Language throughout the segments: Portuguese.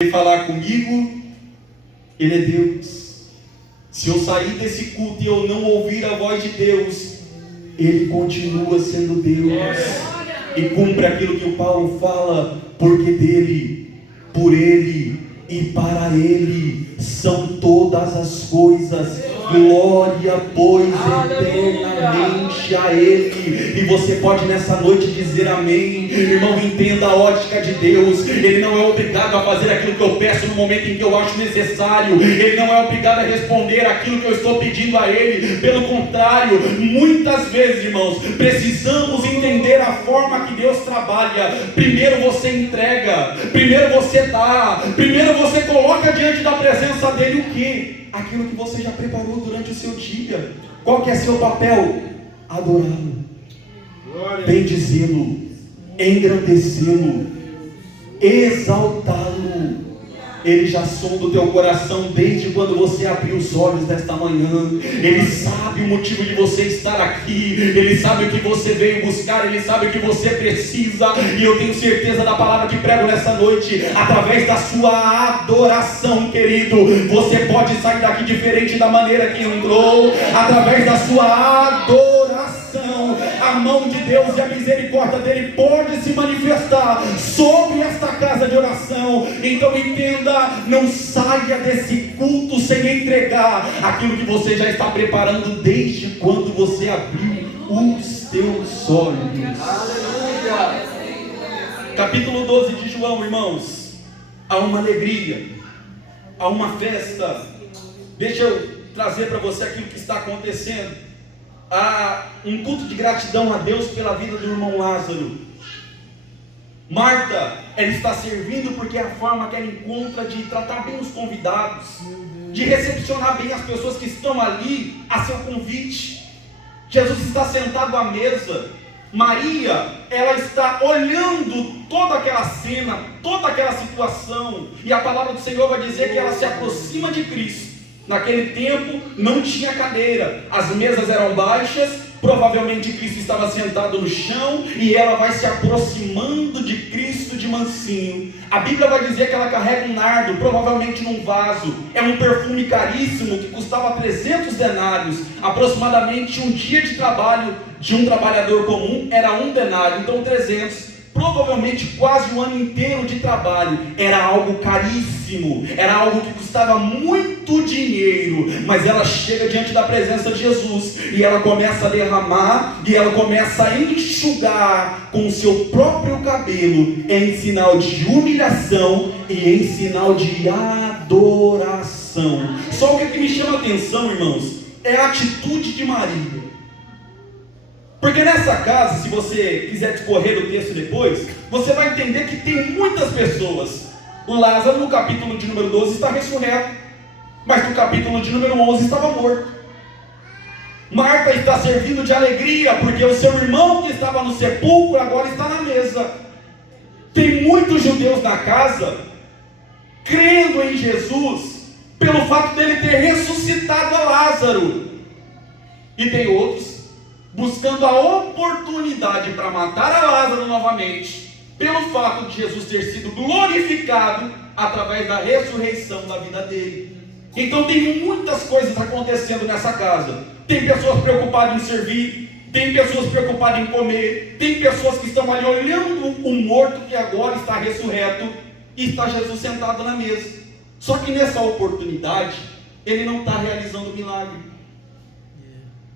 Ele falar comigo, Ele é Deus. Se eu sair desse culto e eu não ouvir a voz de Deus, Ele continua sendo Deus. E cumpre aquilo que o Paulo fala, porque dele, por Ele e para Ele são todas as coisas. Glória, pois, eternamente a Ele. E você pode nessa noite dizer amém. Irmão, entenda a ótica de Deus. Ele não é obrigado a fazer aquilo que eu peço no momento em que eu acho necessário. Ele não é obrigado a responder aquilo que eu estou pedindo a Ele. Pelo contrário, muitas vezes, irmãos, precisamos entender a forma que Deus trabalha. Primeiro você entrega, primeiro você dá, primeiro você coloca diante da presença dEle o quê? Aquilo que você já preparou durante o seu dia. Qual que é seu papel? Adorá-lo, bendizê-lo, engrandecê-lo, exaltá-lo. Ele já sonda o teu coração desde quando você abriu os olhos desta manhã. Ele sabe o motivo de você estar aqui. Ele sabe o que você veio buscar. Ele sabe o que você precisa. E eu tenho certeza da palavra que prego nessa noite. Através da sua adoração, querido, você pode sair daqui diferente da maneira que entrou. Através da sua adoração, a mão de Deus e a misericórdia dele pode se manifestar sobre esta casa de oração. Então entenda, não saia desse culto sem entregar aquilo que você já está preparando desde quando você abriu os teus olhos. Aleluia! Capítulo 12 de João, irmãos. Há uma alegria, há uma festa. Deixa eu trazer para você aquilo que está acontecendo. Há um culto de gratidão a Deus pela vida do irmão Lázaro. Marta, ela está servindo porque é a forma que ela encontra de tratar bem os convidados, de recepcionar bem as pessoas que estão ali a seu convite. Jesus está sentado à mesa. Maria, ela está olhando toda aquela cena, toda aquela situação, e a palavra do Senhor vai dizer que ela se aproxima de Cristo. Naquele tempo não tinha cadeira, as mesas eram baixas. Provavelmente Cristo estava sentado no chão e ela vai se aproximando de Cristo de mansinho. A Bíblia vai dizer que ela carrega um nardo, provavelmente num vaso. É um perfume caríssimo que custava 300 denários. Aproximadamente um dia de trabalho de um trabalhador comum era 1 denário, então 300. Provavelmente quase um ano inteiro de trabalho. Era algo caríssimo, era algo que custava muito dinheiro. Mas ela chega diante da presença de Jesus e ela começa a derramar, e ela começa a enxugar com o seu próprio cabelo, em sinal de humilhação e em sinal de adoração. Só o que me chama a atenção, irmãos, é a atitude de Maria. Porque nessa casa, se você quiser discorrer o texto depois, você vai entender que tem muitas pessoas. O Lázaro, no capítulo de número 12, está ressurreto, mas no capítulo de número 11 estava morto. Marta está servindo de alegria, porque o seu irmão que estava no sepulcro agora está na mesa. Tem muitos judeus na casa, crendo em Jesus, pelo fato dele ter ressuscitado a Lázaro. E tem outros buscando a oportunidade para matar a Lázaro novamente, pelo fato de Jesus ter sido glorificado através da ressurreição da vida dele. Então tem muitas coisas acontecendo nessa casa. Tem pessoas preocupadas em servir, tem pessoas preocupadas em comer, tem pessoas que estão ali olhando o morto que agora está ressurreto, e está Jesus sentado na mesa. Só que nessa oportunidade ele não está realizando o milagre.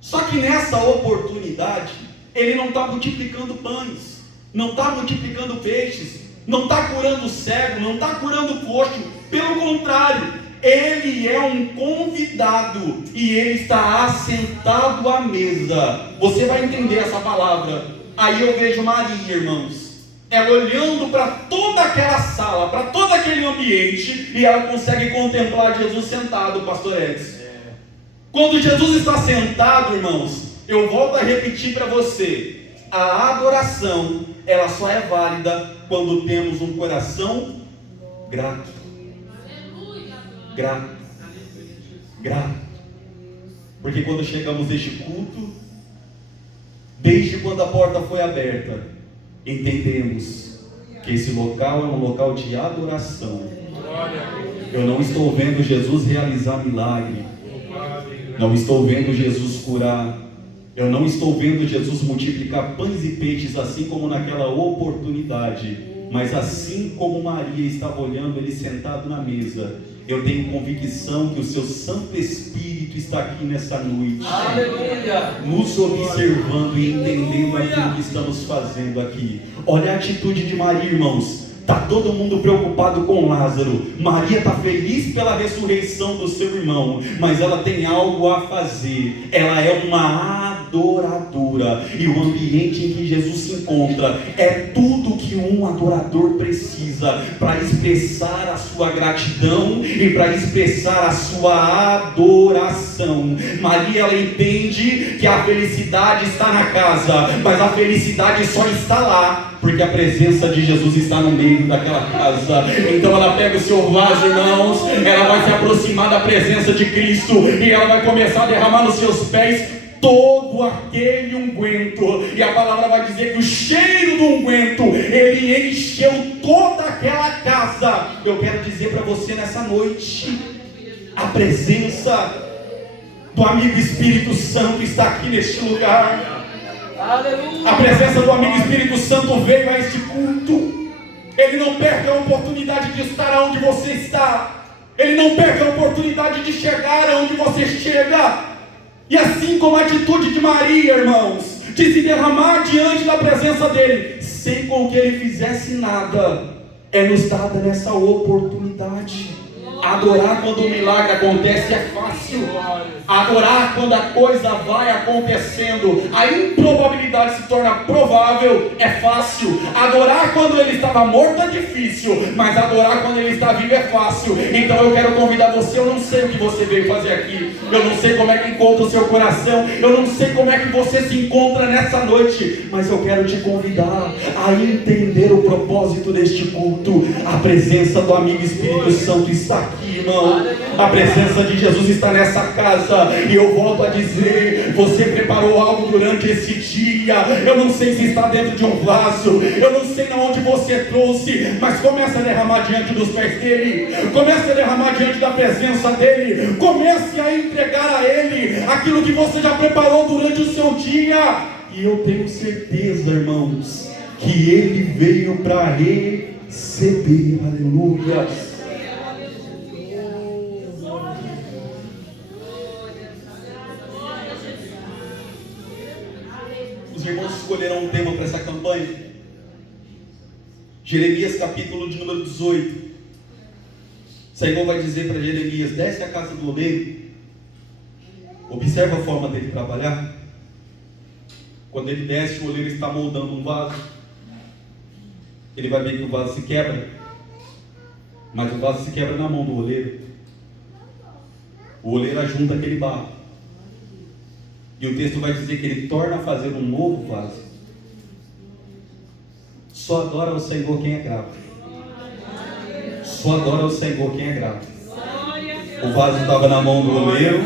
Só que nessa oportunidade, ele não está multiplicando pães, não está multiplicando peixes, não está curando o cego, não está curando o coxo. Pelo contrário, ele é um convidado e ele está assentado à mesa. Você vai entender essa palavra. Aí eu vejo Maria, irmãos, ela olhando para toda aquela sala, para todo aquele ambiente, e ela consegue contemplar Jesus sentado, pastor Edson. Quando Jesus está sentado, irmãos, eu volto a repetir para você, a adoração, ela só é válida quando temos um coração grato. Grato. Grato. Porque quando chegamos neste culto, desde quando a porta foi aberta, entendemos que esse local é um local de adoração. Eu não estou vendo Jesus realizar milagre. Não estou vendo Jesus curar. Eu não estou vendo Jesus multiplicar pães e peixes assim como naquela oportunidade. Mas assim como Maria estava olhando ele sentado na mesa, eu tenho convicção que o seu Santo Espírito está aqui nessa noite. Aleluia. Nos observando e entendendo aquilo que estamos fazendo aqui. Olha a atitude de Maria, irmãos. Está todo mundo preocupado com Lázaro. Maria está feliz pela ressurreição do seu irmão, mas ela tem algo a fazer. Ela é uma adoradora, e o ambiente em que Jesus se encontra é tudo que um adorador precisa para expressar a sua gratidão e para expressar a sua adoração. Maria, ela entende que a felicidade está na casa, mas a felicidade só está lá porque a presença de Jesus está no meio daquela casa. Então ela pega o seu vaso, irmãos, ela vai se aproximar da presença de Cristo e ela vai começar a derramar nos seus pés todo aquele unguento. E a palavra vai dizer que o cheiro do unguento, ele encheu toda aquela casa. Eu quero dizer para você nessa noite, a presença do amigo Espírito Santo está aqui neste lugar. Aleluia. A presença do amigo Espírito Santo veio a este culto. Ele não perde a oportunidade de estar onde você está. Ele não perde a oportunidade de chegar aonde você chega. E assim como a atitude de Maria, irmãos, de se derramar diante da presença dele, sem com que ele fizesse nada, é nos dada nessa oportunidade. Adorar quando o milagre acontece é fácil. Adorar quando a coisa vai acontecendo, a improbabilidade se torna provável, é fácil. Adorar quando ele estava morto é difícil, mas adorar quando ele está vivo é fácil. Então eu quero convidar você. Eu não sei o que você veio fazer aqui, eu não sei como é que encontra o seu coração, eu não sei como é que você se encontra nessa noite, mas eu quero te convidar a entender o propósito deste culto. A presença do amigo Espírito Santo está aqui, irmão. A presença de Jesus está nessa casa. E eu volto a dizer, você preparou algo durante esse dia. Eu não sei se está dentro de um vaso, eu não sei de onde você trouxe, mas comece a derramar diante dos pés dele. Comece a derramar diante da presença dele. Comece a entregar a ele aquilo que você já preparou durante o seu dia. E eu tenho certeza, irmãos, que ele veio para receber. Aleluia. Os irmãos escolheram um tema para essa campanha. Jeremias capítulo de número 18. O Senhor vai dizer para Jeremias: desce à casa do oleiro, observa a forma dele trabalhar. Quando ele desce, o oleiro está moldando um vaso. Ele vai ver que o vaso se quebra, mas o vaso se quebra na mão do oleiro. O oleiro ajunta aquele barro, e o texto vai dizer que ele torna a fazer um novo vaso. Só adora o Senhor quem é grato. Só adora o Senhor quem é grato. O vaso estava na mão do oleiro,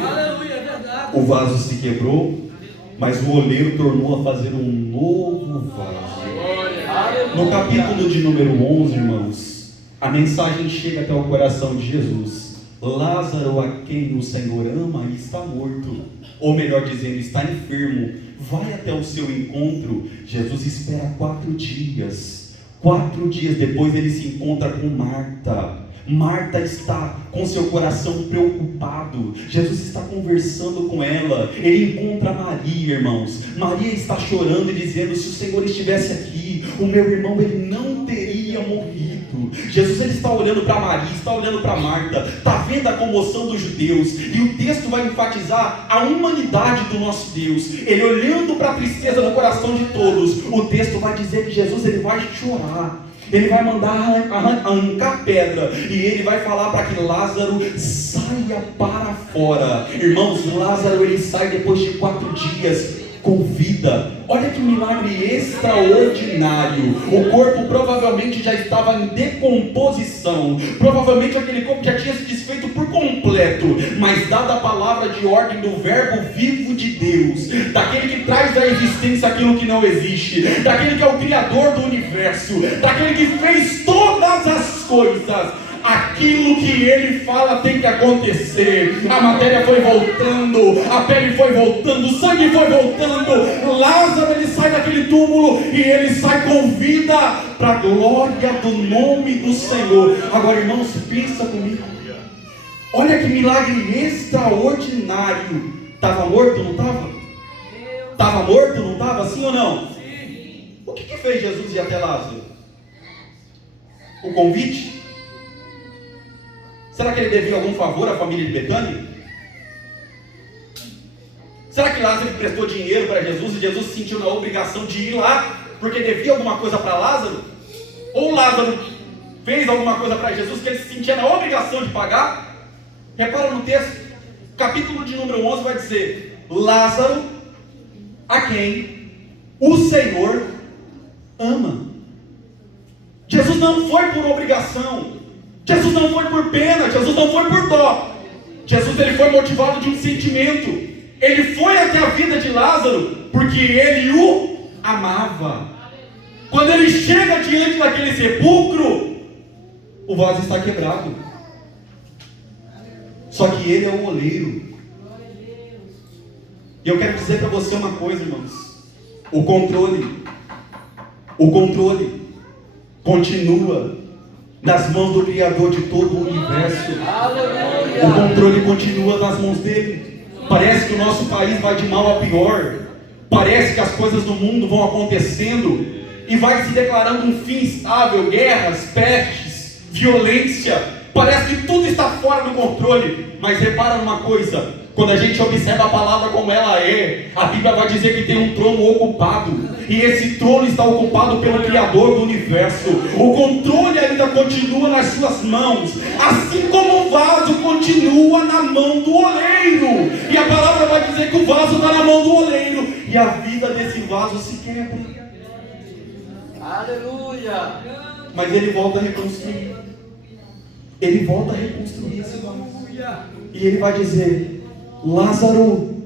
o vaso se quebrou, mas o oleiro tornou a fazer um novo vaso. No capítulo de número 11, irmãos, a mensagem chega até o coração de Jesus. Lázaro, a quem o Senhor ama, está morto, ou melhor dizendo, está enfermo. Vai até o seu encontro. Jesus espera 4 dias. 4 dias depois ele se encontra com Marta. Marta está com seu coração preocupado. Jesus está conversando com ela. Ele encontra Maria, irmãos. Maria está chorando e dizendo: se o Senhor estivesse aqui, o meu irmão ele não teria morrido. Jesus ele está olhando para Maria, está olhando para Marta, está vendo a comoção dos judeus, e o texto vai enfatizar a humanidade do nosso Deus. Ele olhando para a tristeza no coração de todos, o texto vai dizer que Jesus ele vai chorar. Ele vai mandar arrancar pedra, e ele vai falar para que Lázaro saia para fora. Irmãos, Lázaro ele sai depois de 4 dias com vida. Olha que milagre extraordinário. O corpo provavelmente já estava em decomposição. Provavelmente aquele corpo já tinha se desfeito por completo. Mas dada a palavra de ordem do verbo vivo de Deus, daquele que traz à existência aquilo que não existe, daquele que é o criador do universo, daquele que fez todas as coisas, a aquilo que ele fala tem que acontecer. A matéria foi voltando, a pele foi voltando, o sangue foi voltando. Lázaro, ele sai daquele túmulo e ele sai com vida para a glória do nome do Senhor. Agora, irmãos, pensa comigo. Olha que milagre extraordinário. Estava morto, não estava? Estava morto, não estava? Sim ou não? Sim. O que fez Jesus ir até Lázaro? O convite? Será que ele devia algum favor à família de Betânia? Será que Lázaro prestou dinheiro para Jesus e Jesus se sentiu na obrigação de ir lá porque devia alguma coisa para Lázaro? Ou Lázaro fez alguma coisa para Jesus que ele se sentia na obrigação de pagar? Repara no texto, capítulo de número 11 vai dizer: Lázaro, a quem o Senhor ama. Jesus não foi por obrigação, Jesus não foi por pena, Jesus não foi por dó. Jesus, ele foi motivado de um sentimento. Ele foi até a vida de Lázaro porque ele o amava. Quando ele chega diante daquele sepulcro, o vaso está quebrado. Só que ele é o oleiro. E eu quero dizer para você uma coisa, irmãos. O controle continua nas mãos do Criador de todo o universo. O controle continua nas mãos dele. Parece que o nosso país vai de mal a pior. Parece que as coisas do mundo vão acontecendo e vai se declarando um fim instável, guerras, pestes, violência. Parece que tudo está fora do controle. Mas repara numa coisa: quando a gente observa a palavra como ela é, a Bíblia vai dizer que tem um trono ocupado. E esse trono está ocupado pelo Criador do universo. O controle ainda continua nas suas mãos, assim como o vaso continua na mão do oleiro. E a palavra vai dizer que o vaso está na mão do oleiro, e a vida desse vaso se quebra. Aleluia! Mas ele volta a reconstruir. Ele volta a reconstruir esse vaso. E ele vai dizer: Lázaro,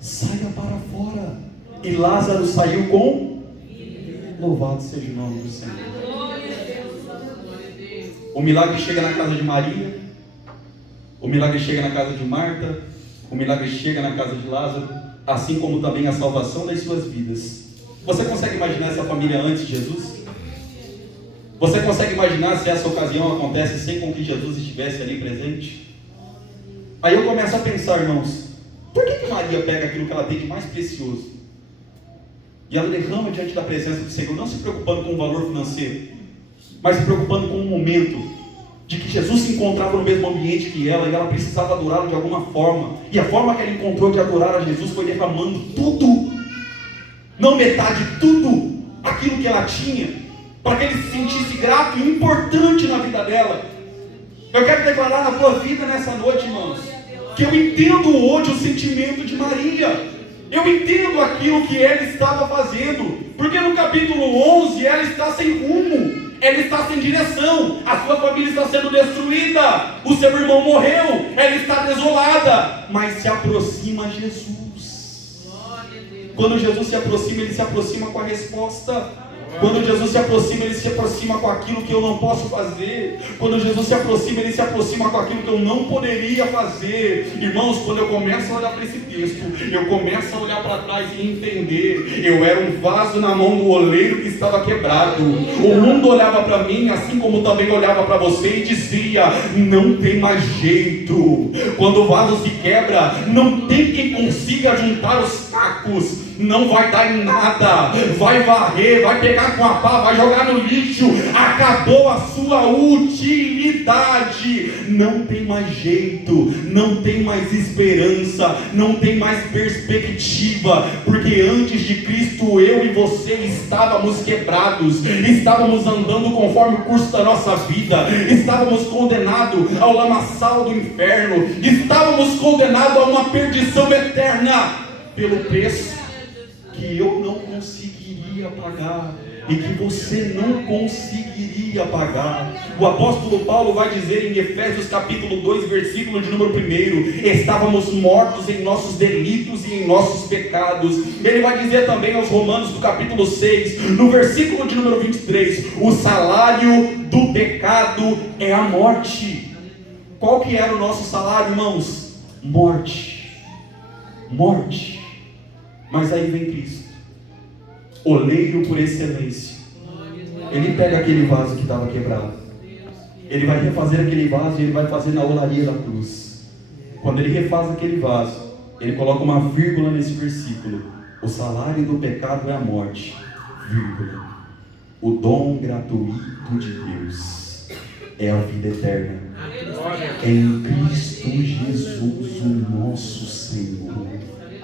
saia para fora. E Lázaro saiu com? Louvado seja o nome do Senhor. O milagre chega na casa de Maria, o milagre chega na casa de Marta, o milagre chega na casa de Lázaro, assim como também a salvação das suas vidas. Você consegue imaginar essa família antes de Jesus? Você consegue imaginar se essa ocasião acontece sem com que Jesus estivesse ali presente? Aí eu começo a pensar, irmãos, por que Maria pega aquilo que ela tem de mais precioso e ela derrama diante da presença do Senhor, não se preocupando com o valor financeiro, mas se preocupando com o momento de que Jesus se encontrava no mesmo ambiente que ela, e ela precisava adorá-lo de alguma forma, e a forma que ela encontrou de adorar a Jesus foi derramando tudo, não metade, tudo aquilo que ela tinha, para que ele se sentisse grato e importante na vida dela. Eu quero declarar na tua vida nessa noite, irmãos, que eu entendo hoje o sentimento de Maria. Eu entendo aquilo que ela estava fazendo, porque no capítulo 11 ela está sem rumo, ela está sem direção, a sua família está sendo destruída, o seu irmão morreu, ela está desolada, mas se aproxima Jesus. Quando Jesus se aproxima, ele se aproxima com a resposta. Quando Jesus se aproxima, ele se aproxima com aquilo que eu não posso fazer. Quando Jesus se aproxima, ele se aproxima com aquilo que eu não poderia fazer. Irmãos, quando eu começo a olhar para esse texto, eu começo a olhar para trás e entender: eu era um vaso na mão do oleiro que estava quebrado. O mundo olhava para mim, assim como também olhava para você, e dizia: não tem mais jeito. Quando o vaso se quebra, não tem quem consiga juntar os cacos. Não vai dar em nada, vai varrer, vai pegar com a pá, vai jogar no lixo, acabou a sua utilidade, não tem mais jeito, não tem mais esperança, não tem mais perspectiva, porque antes de Cristo eu e você estávamos quebrados, estávamos andando conforme o curso da nossa vida, estávamos condenados ao lamaçal do inferno, estávamos condenados a uma perdição eterna, pelo preço que eu não conseguiria pagar. e que você não conseguiria pagar. O apóstolo Paulo vai dizer em Efésios capítulo 2, versículo de número 1: estávamos mortos em nossos delitos e em nossos pecados. Ele vai dizer também aos Romanos do capítulo 6, no versículo de número 23: o salário do pecado é a morte. Qual que era o nosso salário, irmãos? Morte. Morte. Mas aí vem Cristo, oleiro por excelência. Ele pega aquele vaso que estava quebrado, ele vai refazer aquele vaso e ele vai fazer na olaria da cruz. Quando ele refaz aquele vaso, ele coloca uma vírgula nesse versículo: o salário do pecado é a morte, vírgula. O dom gratuito de Deus é a vida eterna em Cristo Jesus, o nosso Senhor.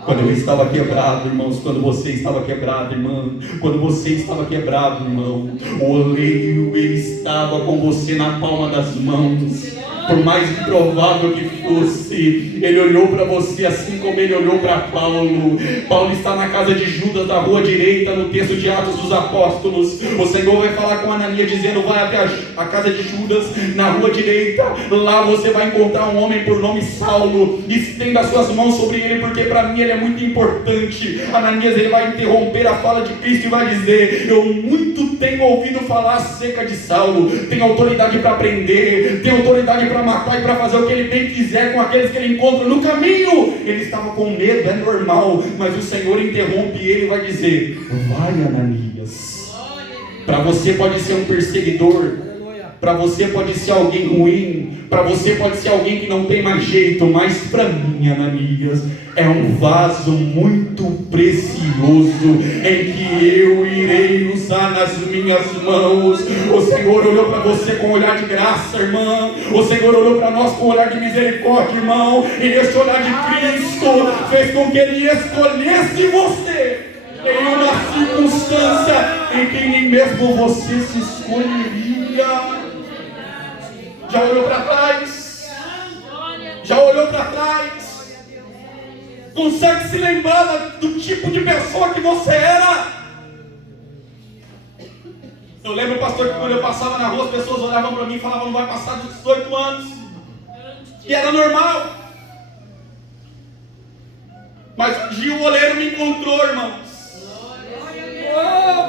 Quando eu estava quebrado, irmãos, quando você estava quebrado, irmão, quando você estava quebrado, irmão, o oleiro, ele estava com você na palma das mãos. Por mais improvável que fosse, ele olhou para você assim como ele olhou para Paulo. Paulo está na casa de Judas, da rua direita, no texto de Atos dos Apóstolos. O Senhor vai falar com Ananias dizendo: vai até a casa de Judas, na rua direita. Lá você vai encontrar um homem por nome Saulo. Estenda as suas mãos sobre ele, porque para mim ele é muito importante. Ananias, ele vai interromper a fala de Cristo e vai dizer: eu muito tenho ouvido falar acerca de Saulo. Tem autoridade para prender, tem autoridade para matar e para fazer o que ele bem quiser com aqueles que ele encontra no caminho. Ele estava com medo, é normal, mas o Senhor interrompe ele e vai dizer: vai, Ananias. Para você pode ser um perseguidor, para você pode ser alguém ruim, para você pode ser alguém que não tem mais jeito, mas para mim, Ananias, é um vaso muito precioso em que eu irei usar nas minhas mãos. O Senhor olhou para você com um olhar de graça, irmão. O Senhor olhou para nós com um olhar de misericórdia, irmão. E esse olhar de Cristo fez com que Ele escolhesse você em uma circunstância em que nem mesmo você se escolheria. Já olhou para trás? Já olhou para trás? Consegue se lembrar do tipo de pessoa que você era? Eu lembro, pastor, que quando eu passava na rua, as pessoas olhavam para mim e falavam: não vai passar dos 18 anos. E era normal. Mas um dia o oleiro me encontrou, irmãos.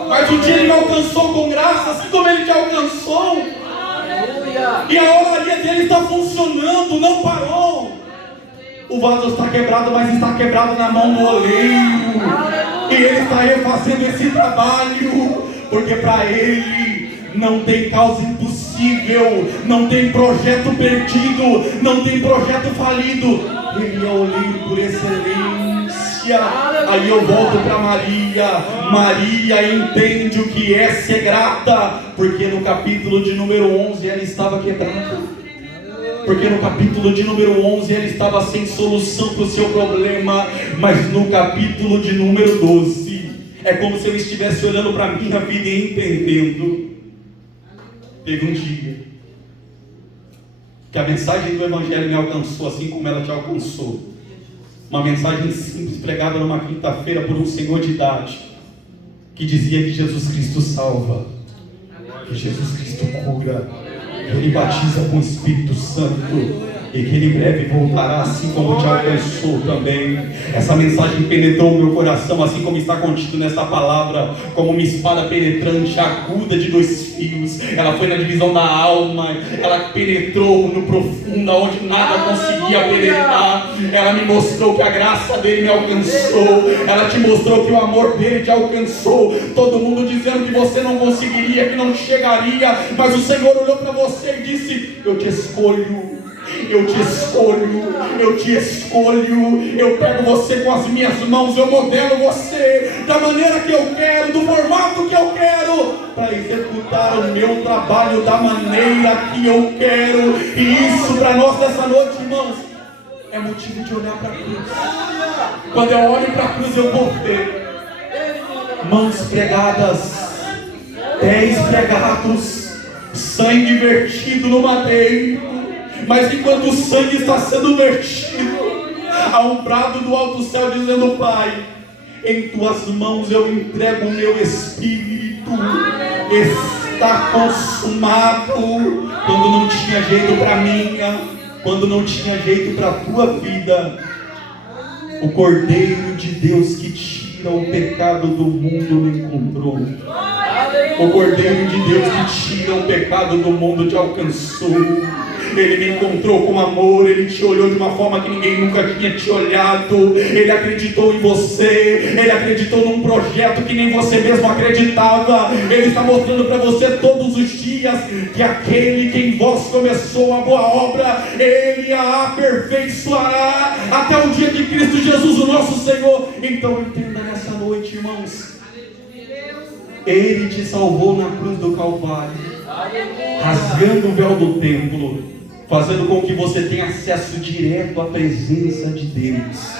Mas um dia ele me alcançou com graça, assim como ele te alcançou. E a olaria dele está funcionando, não parou. O vaso está quebrado, mas está quebrado na mão do oleiro. E ele está refazendo esse trabalho, porque para ele não tem causa impossível, não tem projeto perdido, não tem projeto falido. Ele é oleiro por excelência. Aí eu volto para Maria. Maria entende o que é ser grata, porque no capítulo de número 11 ela estava quebrada. Porque no capítulo de número 11 ela estava sem solução para o seu problema. Mas no capítulo de número 12 é como se eu estivesse olhando para a minha vida e entendendo. Teve um dia que a mensagem do Evangelho me alcançou assim como ela te alcançou. Uma mensagem simples, pregada numa quinta-feira por um senhor de idade, que dizia que Jesus Cristo salva, que Jesus Cristo cura, que Ele batiza com o Espírito Santo, e que Ele em breve voltará, assim como te alcançou também. Essa mensagem penetrou o meu coração, assim como está contido nessa palavra, como uma espada penetrante, aguda de 2 fios. Ela foi na divisão da alma, ela penetrou no profundo, onde nada conseguia penetrar. Ela me mostrou que a graça dele me alcançou, ela te mostrou que o amor dele te alcançou. Todo mundo dizendo que você não conseguiria, que não chegaria, mas o Senhor olhou para você e disse: eu te escolho. Eu te escolho, eu te escolho, eu pego você com as minhas mãos, eu modelo você da maneira que eu quero, do formato que eu quero, para executar o meu trabalho da maneira que eu quero. E isso para nós nessa noite, irmãos, é motivo de olhar para a cruz. Quando eu olho para a cruz, eu vou ver mãos pregadas, pés pregados, sangue vertido no madeiro. Mas enquanto o sangue está sendo vertido, há um brado do alto céu dizendo: Pai, em tuas mãos eu entrego o meu espírito. está consumado. Quando não tinha jeito para minha, quando não tinha jeito para a tua vida, o Cordeiro de Deus que tira o pecado do mundo me encontrou. O Cordeiro de Deus que tira o pecado do mundo te alcançou. Ele me encontrou com amor, Ele te olhou de uma forma que ninguém nunca tinha te olhado. Ele acreditou em você, Ele acreditou num projeto que nem você mesmo acreditava. Ele está mostrando para você todos os dias que aquele que em vós começou a boa obra, Ele a aperfeiçoará até o dia de Cristo Jesus, o nosso Senhor. Então entenda nessa noite, irmãos, Ele te salvou na cruz do Calvário, rasgando o véu do templo, fazendo com que você tenha acesso direto à presença de Deus.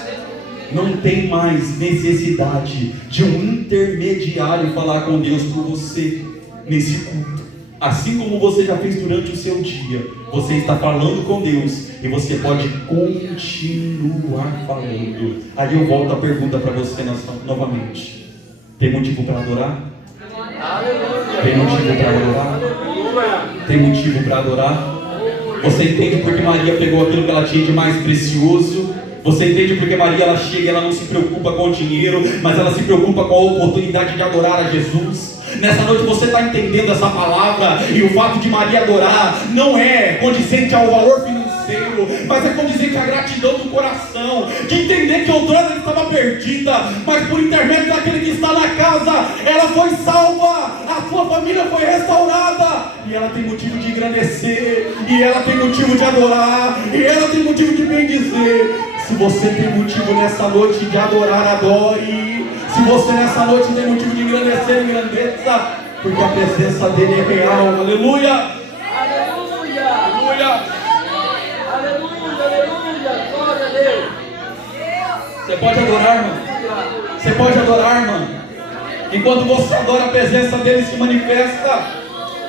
Não tem mais necessidade de um intermediário falar com Deus por você nesse culto. Assim como você já fez durante o seu dia, você está falando com Deus e você pode continuar falando. Aí eu volto a pergunta para você novamente: tem motivo para adorar? Tem motivo para adorar? Tem motivo para adorar? Você entende porque Maria pegou aquilo que ela tinha de mais precioso? Você entende porque Maria, ela chega e ela não se preocupa com o dinheiro, mas ela se preocupa com a oportunidade de adorar a Jesus? Nessa noite você está entendendo essa palavra, e o fato de Maria adorar não é condizente ao valor financeiro, mas é condizente à gratidão do coração, de entender que outrora ela estava perdida, mas por intermédio daquele que está na casa, ela foi salva, a sua família foi restaurada, e ela tem motivo de engrandecer, e ela tem motivo de adorar, e ela tem motivo de bendizer. Se você tem motivo nessa noite de adorar, adore. Se você nessa noite tem motivo de engrandecer, engrandeça, porque a presença dele é real. Aleluia! Aleluia! Aleluia! Aleluia! Aleluia! Glória a Deus! Você pode adorar, irmão? Você pode adorar, irmão? Enquanto você adora, a presença dele se manifesta.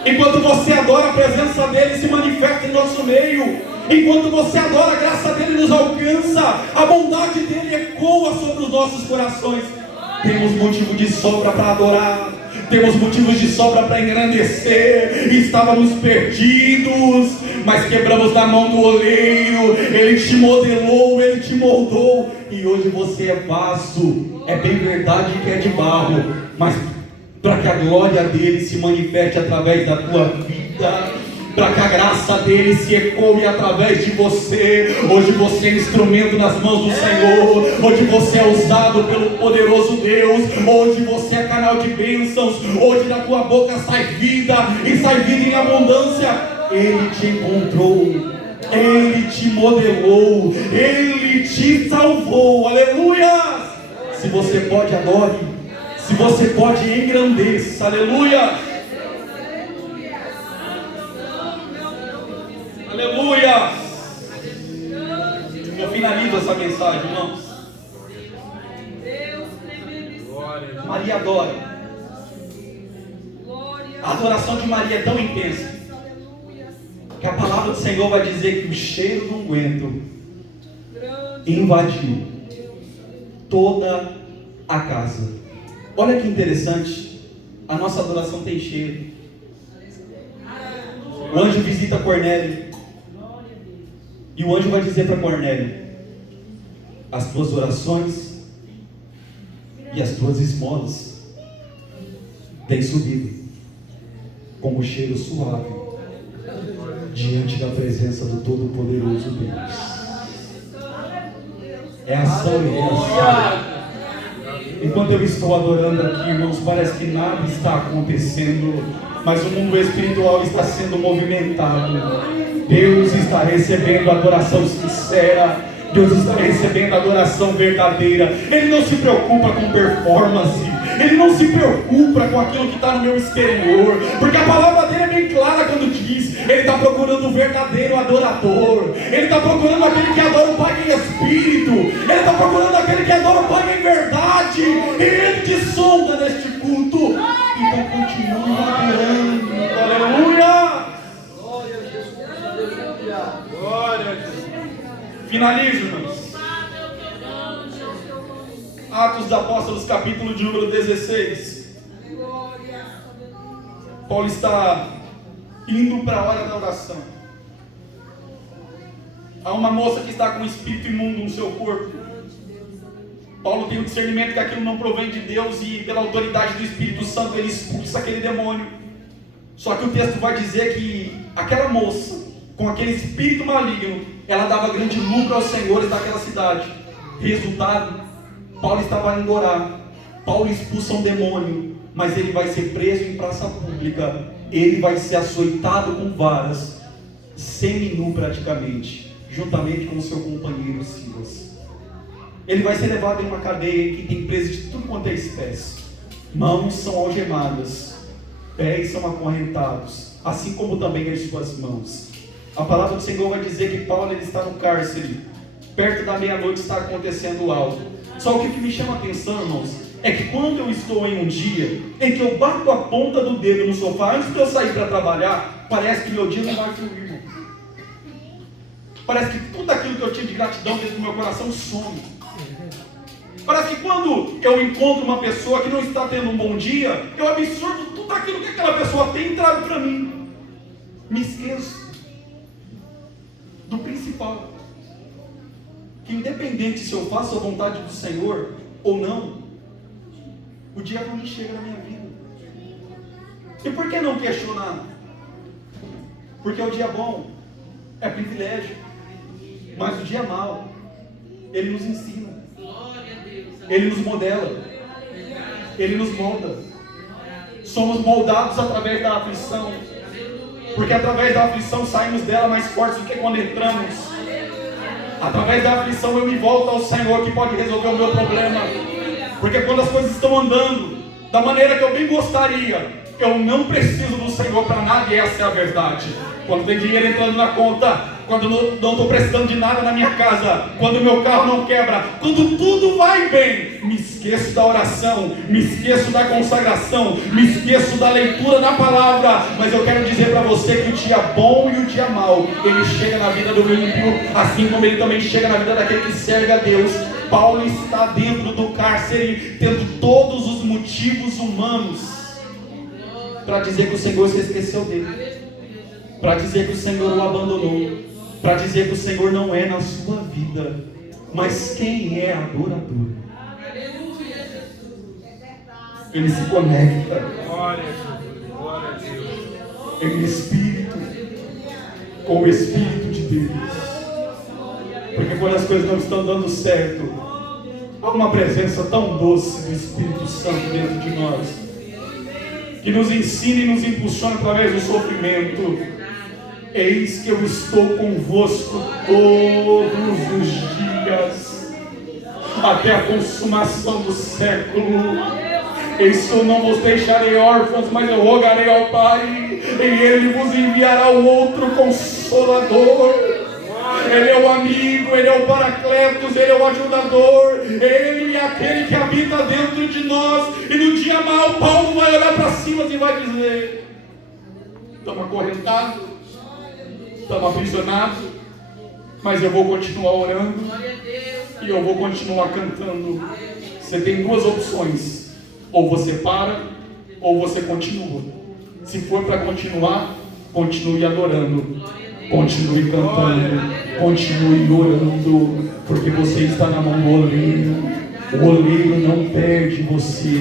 Enquanto você adora, a presença dele se manifesta em nosso meio. Enquanto você adora, a graça dele nos alcança, a bondade dele ecoa sobre os nossos corações. Temos motivo de sobra para adorar, temos motivos de sobra para engrandecer. Estávamos perdidos, mas quebramos na mão do oleiro. Ele te modelou, ele te moldou, e hoje você é vaso. É bem verdade que é de barro, mas para que a glória dele se manifeste através da tua vida, para que a graça dele se ecoe através de você. Hoje você é instrumento nas mãos do Senhor. Hoje você é usado pelo poderoso Deus. Hoje você é canal de bênçãos. Hoje da tua boca sai vida, e sai vida em abundância. Ele te encontrou, ele te modelou, ele te salvou. Aleluia! Se você pode, adore. Se você pode, engrandeça. Aleluia! Aleluia! Eu finalizo essa mensagem, irmãos. Maria adora. A adoração de Maria é tão intensa que a palavra do Senhor vai dizer que o cheiro do unguento invadiu toda a casa. Olha que interessante, a nossa adoração tem cheiro. O anjo visita Cornélio, e o anjo vai dizer para Cornélio: as tuas orações e as tuas esmolas têm subido como um cheiro suave diante da presença do Todo-Poderoso Deus. É ação e reação. Enquanto eu estou adorando aqui, irmãos, parece que nada está acontecendo, mas o mundo espiritual está sendo movimentado. Deus está recebendo adoração sincera. Deus está recebendo adoração verdadeira. Ele não se preocupa com performance. Ele não se preocupa com aquilo que está no meu exterior, porque a palavra dele é bem clara quando diz: ele está procurando o verdadeiro adorador. Ele está procurando aquele que adora o Pai em espírito. Ele está procurando aquele que adora o Pai em verdade. E ele te sonda neste culto. Então continue adorando. Aleluia! Glória a Deus. Finalizo, irmãos. Atos dos Apóstolos, capítulo de número 16. Paulo está indo para a hora da oração. Há uma moça que está com um espírito imundo no seu corpo. Paulo tem o discernimento que aquilo não provém de Deus e pela autoridade do Espírito Santo ele expulsa aquele demônio. Só que o texto vai dizer que aquela moça, com aquele espírito maligno, ela dava grande lucro aos senhores daquela cidade. Resultado, Paulo estava indo orar. Paulo expulsa um demônio, mas ele vai ser preso em praça pública. Ele vai ser açoitado com varas, semi-nu praticamente, juntamente com o seu companheiro Silas. Ele vai ser levado em uma cadeia que tem presos de tudo quanto é espécie. Mãos são algemadas, pés são acorrentados, assim como também as suas mãos. A palavra do Senhor vai dizer que Paulo ele está no cárcere. Perto da meia-noite está acontecendo algo. Só que o que me chama a atenção, irmãos, é que quando eu estou em um dia em que eu bato a ponta do dedo no sofá antes de eu sair para trabalhar, parece que meu dia não vai fluir, irmão. Parece que tudo aquilo que eu tinha de gratidão dentro do meu coração some. Parece que quando eu encontro uma pessoa que não está tendo um bom dia, eu absorvo tudo aquilo que aquela pessoa tem trago para mim. Me esqueço do principal. Que independente se eu faço a vontade do Senhor ou não, o dia ruim chega na minha vida. E por que não questionar? Porque o dia bom é privilégio, mas o dia mau, ele nos ensina, ele nos modela, ele nos molda. Somos moldados através da aflição, porque através da aflição saímos dela mais fortes do que quando entramos. Através da aflição eu me volto ao Senhor que pode resolver o meu problema. Porque quando as coisas estão andando da maneira que eu bem gostaria, eu não preciso do Senhor para nada, e essa é a verdade. Quando tem dinheiro entrando na conta, quando não estou precisando de nada na minha casa, quando meu carro não quebra, quando tudo vai bem, me esqueço da oração, me esqueço da consagração, me esqueço da leitura da palavra. Mas eu quero dizer para você que o dia bom e o dia mau, ele chega na vida do ímpio, assim como ele também chega na vida daquele que serve a Deus. Paulo está dentro do cárcere, tendo todos os motivos humanos para dizer que o Senhor se esqueceu dele, para dizer que o Senhor o abandonou, para dizer que o Senhor não é na sua vida. Mas quem é adorador? Ele se conecta em espírito com o Espírito de Deus. Porque quando as coisas não estão dando certo, há uma presença tão doce do Espírito Santo dentro de nós, que nos ensina e nos impulsiona através do sofrimento. Eis que eu estou convosco todos os dias, até a consumação do século. Eis que eu não vos deixarei órfãos, mas eu rogarei ao Pai, e Ele vos enviará o outro Consolador. Ele é o amigo, Ele é o Paracletos, Ele é o ajudador, Ele é aquele que habita dentro de nós. E no dia mau, Paulo vai olhar para cima e vai dizer: estamos acorrentados, estamos aprisionados, mas eu vou continuar orando e eu vou continuar cantando. Você tem duas opções: ou você para, ou você continua. Se for para continuar, continue adorando, continue cantando, continue orando, porque você está na mão do oleiro. O oleiro não perde você.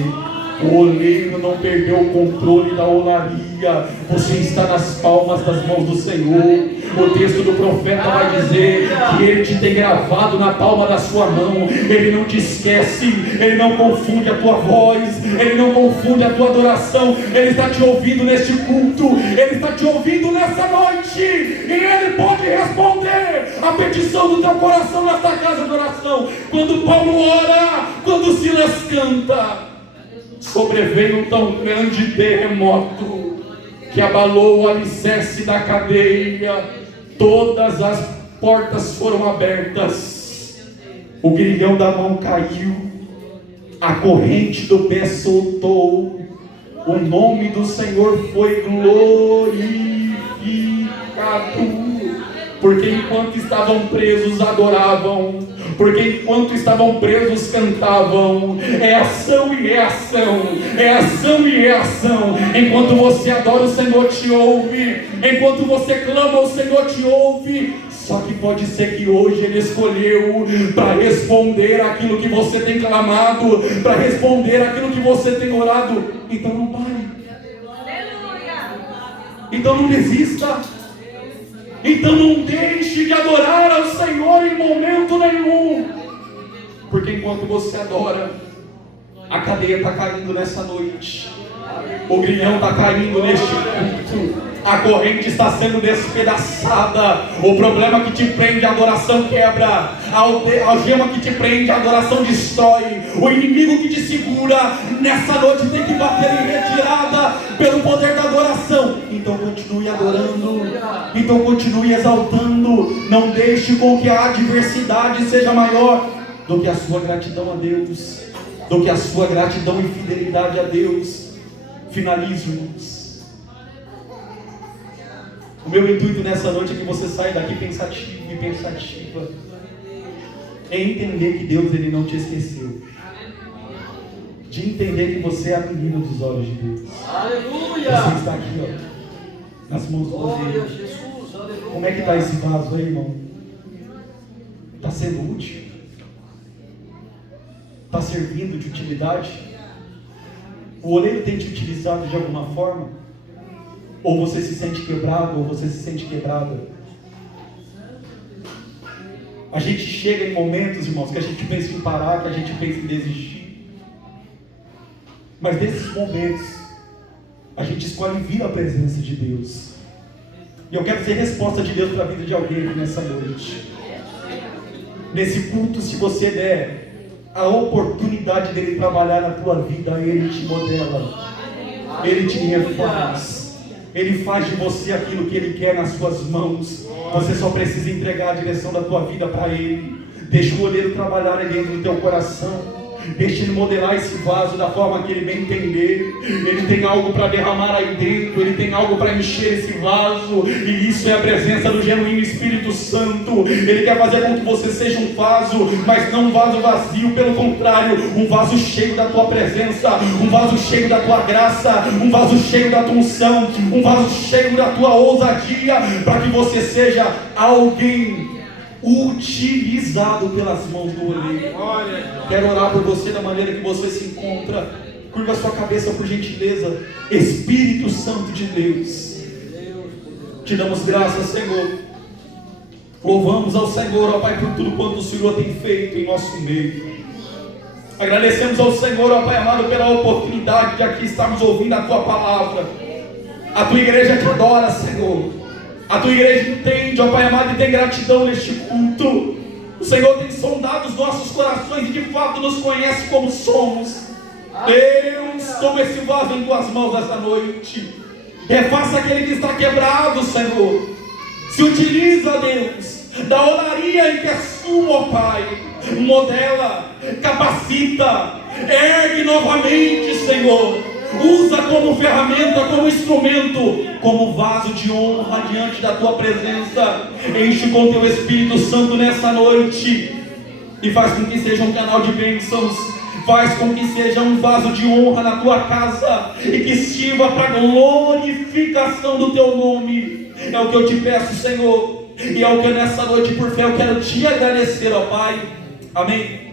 O oleiro não perdeu o controle da olaria. Você está nas palmas das mãos do Senhor. O texto do profeta vai dizer que Ele te tem gravado na palma da sua mão. Ele não te esquece. Ele não confunde a tua voz. Ele não confunde a tua adoração. Ele está te ouvindo neste culto. Ele está te ouvindo nessa noite. E Ele pode responder a petição do teu coração nesta casa de oração. Quando Paulo ora, quando Silas canta, sobreveio um tão grande terremoto que abalou o alicerce da cadeia. Todas as portas foram abertas, o grilhão da mão caiu, a corrente do pé soltou, o nome do Senhor foi glorificado. Porque enquanto estavam presos, adoravam. Porque enquanto estavam presos, cantavam. É ação e é ação. É ação e é ação. Enquanto você adora, o Senhor te ouve. Enquanto você clama, o Senhor te ouve. Só que pode ser que hoje Ele escolheu para responder aquilo que você tem clamado, para responder aquilo que você tem orado. Então não pare. Então não desista. Então não deixe de adorar ao Senhor em momento nenhum. Porque enquanto você adora, a cadeia está caindo nessa noite. O grilhão está caindo neste culto. A corrente está sendo despedaçada. O problema que te prende, a adoração quebra. A algema que te prende, a adoração destrói. O inimigo que te segura, nessa noite tem que bater em retirada pelo poder da adoração. Então continue adorando. Então continue exaltando. Não deixe com que a adversidade seja maior do que a sua gratidão a Deus, do que a sua gratidão e fidelidade a Deus. Finalize, irmãos. O meu intuito nessa noite é que você saia daqui pensativo e pensativa, em entender que Deus Ele não te esqueceu, de entender que você é a menina dos olhos de Deus. Aleluia! Você está aqui, ó, nas mãos do Deus. Como é que está esse vaso aí, irmão? Está sendo útil? Está servindo de utilidade? O oleiro tem te utilizado de alguma forma? Ou você se sente quebrado, ou você se sente quebrada? A gente chega em momentos, irmãos, que a gente pensa em parar, que a gente pensa em desistir. Mas nesses momentos, a gente escolhe vir à presença de Deus. E eu quero ser resposta de Deus para a vida de alguém aqui nessa noite. Nesse culto, se você der a oportunidade dele trabalhar na tua vida, Ele te modela, Ele te refaz. Ele faz de você aquilo que Ele quer nas suas mãos. Você só precisa entregar a direção da tua vida para Ele. Deixa o oleiro trabalhar aí dentro do teu coração. Deixa Ele modelar esse vaso da forma que Ele bem entender. Ele tem algo para derramar aí dentro. Ele tem algo para encher esse vaso. E isso é a presença do genuíno Espírito Santo. Ele quer fazer com que você seja um vaso, mas não um vaso vazio. Pelo contrário, um vaso cheio da tua presença, um vaso cheio da tua graça, um vaso cheio da tua unção, um vaso cheio da tua ousadia, para que você seja alguém utilizado pelas mãos do oleiro. Quero orar por você da maneira que você se encontra. Curva sua cabeça por gentileza. Espírito Santo de Deus, te damos graças, Senhor. Louvamos ao Senhor, ó Pai, por tudo quanto o Senhor tem feito em nosso meio. Agradecemos ao Senhor, ó Pai amado, pela oportunidade de aqui estarmos ouvindo a Tua palavra. A Tua igreja te adora, Senhor. A Tua igreja entende, ó Pai amado, e tem gratidão neste culto. O Senhor tem sondado os nossos corações e de fato nos conhece como somos. Deus, toma esse vaso em Tuas mãos esta noite. Refaça aquele que está quebrado, Senhor. Se utiliza, Deus, da olaria em que és Tu, ó Pai. Modela, capacita, ergue novamente, Senhor. Usa como ferramenta, como instrumento, como vaso de honra diante da Tua presença. Enche com Teu Espírito Santo nessa noite e faz com que seja um canal de bênçãos. Faz com que seja um vaso de honra na Tua casa e que sirva para a glorificação do Teu nome. É o que eu te peço, Senhor, e é o que nessa noite por fé eu quero te agradecer, ó Pai. Amém.